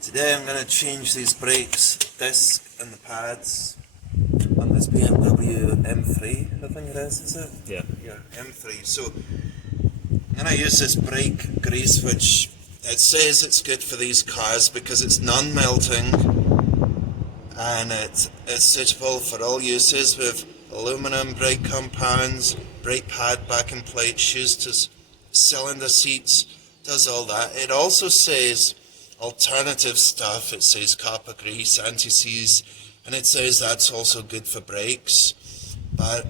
Today I'm going to change these brakes, disc and the pads on this BMW M3, I think it is it? Yeah. Yeah, M3. So I'm going to use this brake grease, which it says it's good for these cars because it's non-melting and it's suitable for all uses with aluminum brake compounds, brake pad backing plates, shoes to cylinder seats, does all that. It also says alternative stuff. It says copper grease, anti-seize, and it says that's also good for brakes. But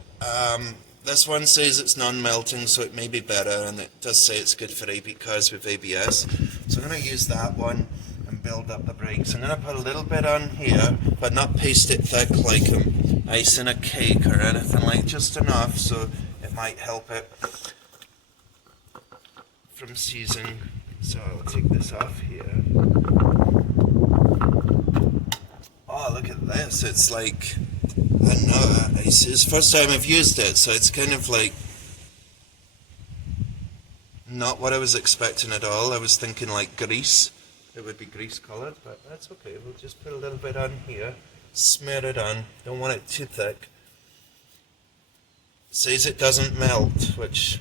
this one says it's non-melting, so it may be better, and it does say it's good for AB cars with ABS. So I'm going to use that one and build up the brakes. I'm going to put a little bit on here, but not paste it thick like I'm icing a cake or anything, like just enough so it might help it from seizing. So I'll take this off here. Oh, look at this. It's like, I don't know, it's the first time I've used it, so it's kind of like not what I was expecting at all. I was thinking like grease. It would be grease coloured, but that's okay. We'll just put a little bit on here, smear it on. Don't want it too thick. It says it doesn't melt, which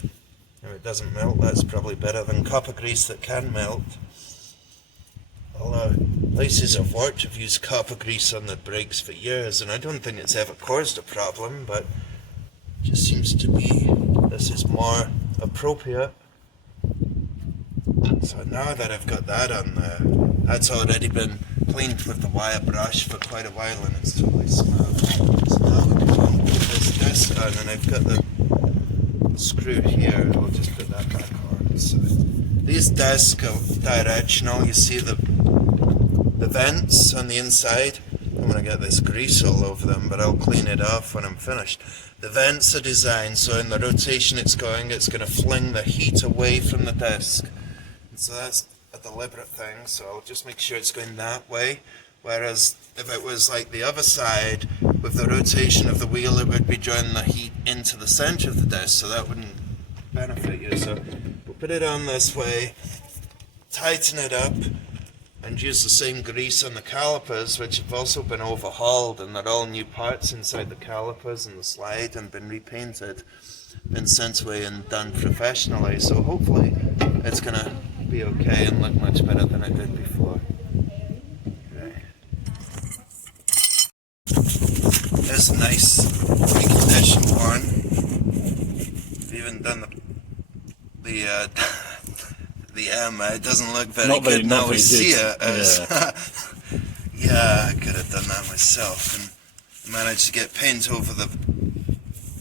if it doesn't melt, that's probably better than copper grease that can melt. Although places I've worked have used copper grease on the brakes for years, and I don't think it's ever caused a problem, but it just seems to be this is more appropriate. So now that I've got that on there, that's already been cleaned with the wire brush for quite a while and it's totally smooth. So now we can put this disc on, and I've got the screw here. I'll just put that back on. So these discs are directional. You see the vents on the inside. I'm going to get this grease all over them, but I'll clean it off when I'm finished. The vents are designed so in the rotation it's going to fling the heat away from the disc. And so that's a deliberate thing, so I'll just make sure it's going that way. Whereas if it was like the other side, with the rotation of the wheel, it would be drawing the heat into the center of the disc, so that wouldn't benefit you. So we'll put it on this way, tighten it up, and use the same grease on the calipers, which have also been overhauled, and they're all new parts inside the calipers and the slide and been repainted, been sent away and done professionally. So hopefully it's going to be okay and look much better than it did before. There's a nice reconditioned one. I've even done the M. It doesn't look very good now we see it. Yeah, I could have done that myself and managed to get paint over the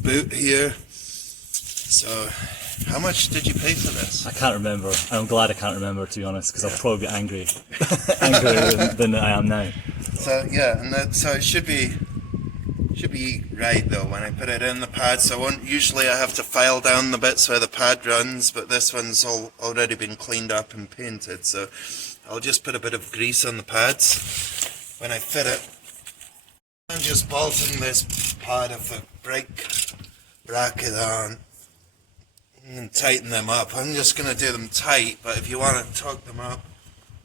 boot here. So, how much did you pay for this? I can't remember. I'm glad I can't remember, to be honest, because I'll probably be angrier than I am now. So yeah, and so it should be right though when I put it in the pad. So usually I have to file down the bits where the pad runs, but this one's already been cleaned up and painted. So I'll just put a bit of grease on the pads when I fit it. I'm just bolting this part of the brake bracket on and tighten them up. I'm just going to do them tight, but if you want to torque them up,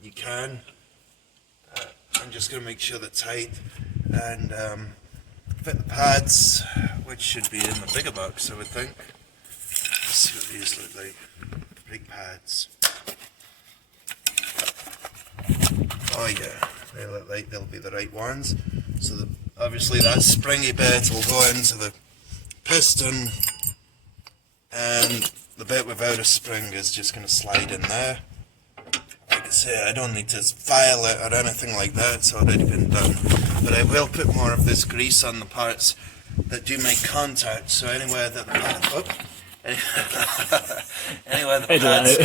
you can. I'm just going to make sure they're tight and fit the pads, which should be in the bigger box, I would think. Let's see what these look like. Brake pads. Oh yeah, they look like they'll be the right ones. So obviously that springy bit will go into the piston, and the bit without a spring is just going to slide in there. Like I say, I don't need to file it or anything like that, it's already been done. But I will put more of this grease on the parts that do make contact, so anywhere that the anywhere the pad's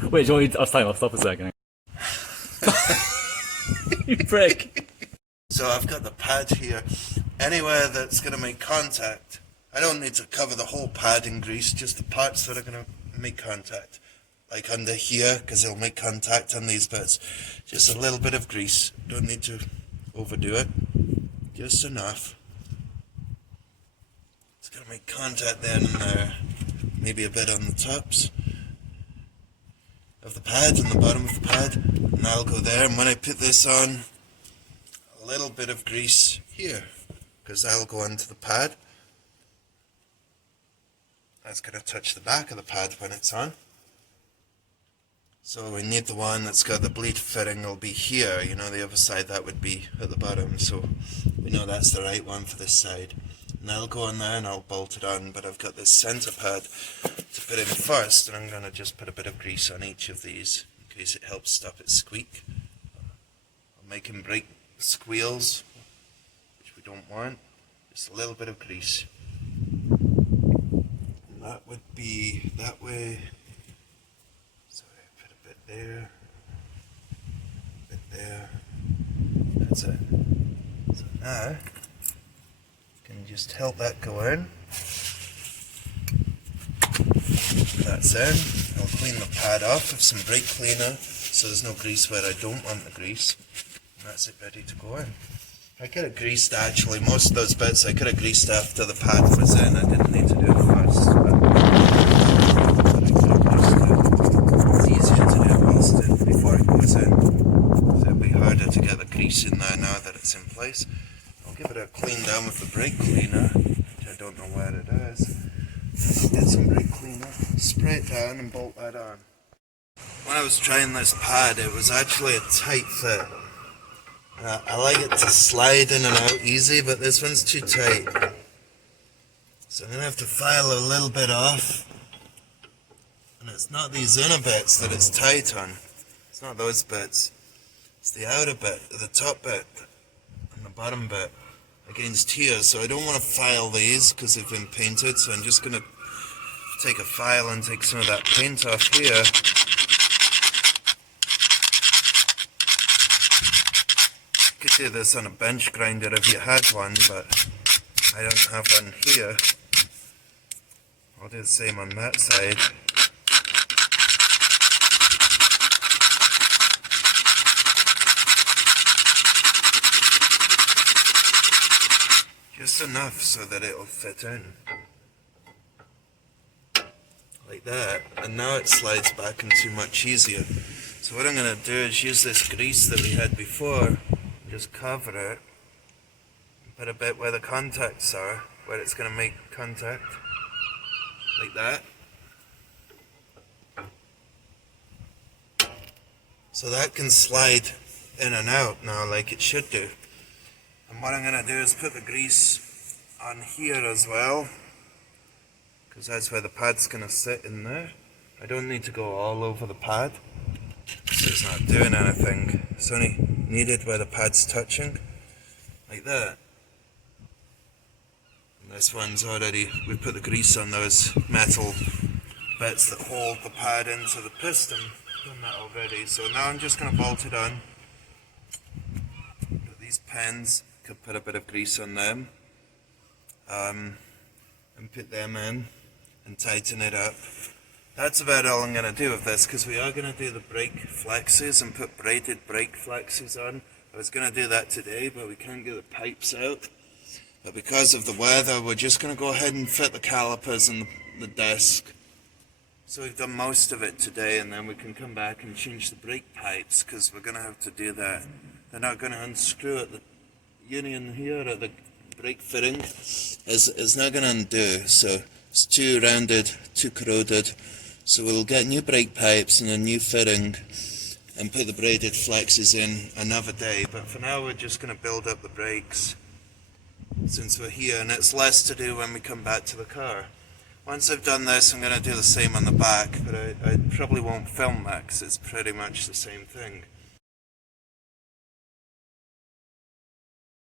gonna... Wait, do you want me to... I'll stop a second. You prick. So I've got the pad here. Anywhere that's going to make contact, I don't need to cover the whole pad in grease, just the parts that are going to make contact. Like under here, because it'll make contact on these bits. Just a little bit of grease. Don't need to overdo it. Just enough. It's going to make contact there and there. Maybe a bit on the tops. of the pad and the bottom of the pad, and that'll go there. And when I put this on, a little bit of grease here, because that'll go onto the pad. That's going to touch the back of the pad when it's on. So we need the one that's got the bleed fitting will be here, you know, the other side that would be at the bottom, so we know that's the right one for this side. And that'll go on there and I'll bolt it on, but I've got this centre pad to put in first, and I'm going to just put a bit of grease on each of these in case it helps stop it squeak. I'll make him break squeals, which we don't want. Just a little bit of grease. And that would be that way. There, a bit there, that's it. So now, you can just help that go in. That's in. I'll clean the pad off with some brake cleaner so there's no grease where I don't want the grease. And that's it ready to go in. I could have greased actually, most of those bits I could have greased after the pad was in. I didn't need to do it first. Before it goes in, so it'll be harder to get the grease in there now that it's in place. I'll give it a clean down with the brake cleaner, which I don't know where it is. Get some brake cleaner, spray it down and bolt that on. When I was trying this pad, it was actually a tight fit. I like it to slide in and out easy, but this one's too tight. So I'm going to have to file a little bit off. And it's not these inner bits that it's tight on. It's not those bits. It's the outer bit, the top bit, and the bottom bit against here. So I don't want to file these because they've been painted. So I'm just going to take a file and take some of that paint off here. You could do this on a bench grinder if you had one, but I don't have one here. I'll do the same on that side. Just enough so that it'll fit in. Like that. And now it slides back into much easier. So what I'm going to do is use this grease that we had before, just cover it, and put a bit where the contacts are, where it's going to make contact. Like that. So that can slide in and out now like it should do. And what I'm going to do is put the grease on here as well, because that's where the pad's going to sit in there. I don't need to go all over the pad, so it's not doing anything. It's only needed where the pad's touching, like that. And this one's already, we put the grease on those metal bits that hold the pad into the piston. Done that already, so now I'm just going to bolt it on. Put these pins. Could put a bit of grease on them and put them in and tighten it up. That's about all I'm going to do with this, because we are going to do the brake flexes and put braided brake flexes on. I was going to do that today, but we can't get the pipes out. But because of the weather, we're just going to go ahead and fit the calipers and the disc. So we've done most of it today, and then we can come back and change the brake pipes, because we're going to have to do that. They're not going to unscrew it. The union here at the brake fitting is not going to undo, so it's too rounded, too corroded. So we'll get new brake pipes and a new fitting and put the braided flexes in another day. But for now we're just going to build up the brakes since we're here, and it's less to do when we come back to the car. Once I've done this, I'm going to do the same on the back, but I probably won't film that because it's pretty much the same thing.